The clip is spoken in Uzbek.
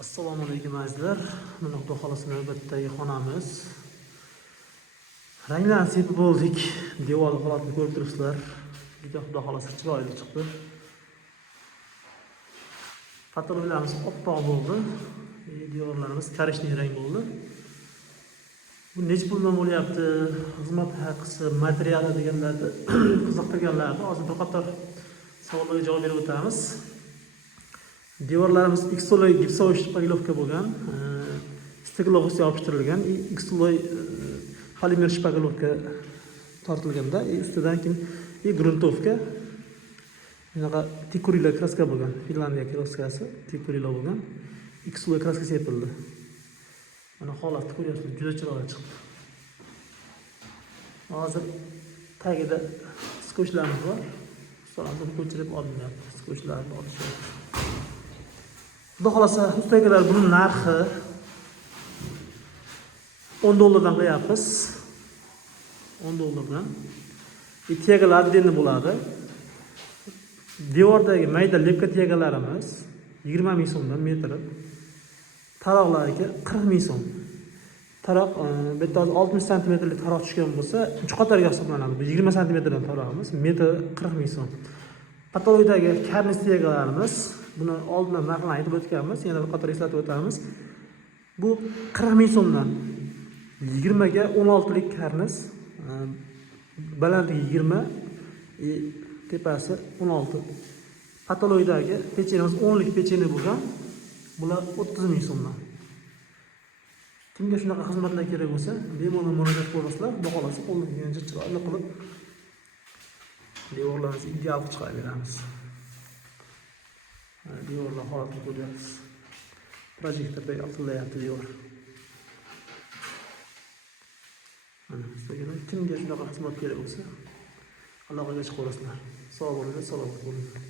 Assalomu alaykum azizlar. Mana Xudo xolasa navbatdagi xonamiz. Ranglarni sepib bo'ldik. Devor holatini ko'rib turibsizlar. Juda Xudo xolasa chiroyli chiqdi. Patologlarimiz oppoq bo'ldi. Devorlarimiz korishniy rang bo'ldi. Bu necha puldan bo'lyapti? Xizmat haqisi, materiali deganlarni qiziqtirganlarni hozir bir qator savollarga javob berib o'tamiz. Devorlarimiz X-loy gipsovoy shpagilovka bo'lgan, steklovga yopishtirilgan, X-loy polimer shpagilovka tortilganda, ustidan keyin gruntovka, bunaqa tikurila kraska bo'lgan, Finlandiya kraskasi, tikurila bo'lgan, X-loy kraska sepildi. Mana holatni ko'ryapsizlar, juda chiroyli chiqdi. Hozir tagida skochlarimiz bor. Ustolarimiz ko'chirib olinyapti, skochlarni olishyapti. Xudo xolasa ustalar buni narxi $10 dan qilyapmiz. $10 dan. Tegalar oddenniy bo'ladi. Devordagi mayda lepka tegalarimiz 20 ming so'mdan metri. Taroqlarga 40 ming so'm. Taroq bitta 60 santimetrlik taroq tushgan bo'lsa, 3 qatorga hisoblanadi. Bu 20 santimetrdan taroqimiz, metri 40 ming so'm. Patologdagi karniz tegalarimiz, buni oldindan narxini aytib o'tganmiz, yana bir qator eslatib o'tamiz. Bu 40 ming so'mdan 20 ga 16 lik karniz, balandligi 20, tepasi 16. Patologdagi pechenimiz 10 lik pecheni bo'lgan. Bular 30 ming so'mdan. Kimga shunaqa xizmatlar kerak bo'lsa, bemalol murojaat qilasizlar. Xudo xolasa qo'ldan kelgancha chiroyli qilib devorlarimizni ideal qilib chiqaramiz. Devorlar holatini ko'ryapsiz. Projektorda yotilyapti devor. Mana kimga shunaqa xizmat kerak bo'lsa, aloqaga chiqaverasizlar. Sog' bo'linglar, salomat bo'linglar.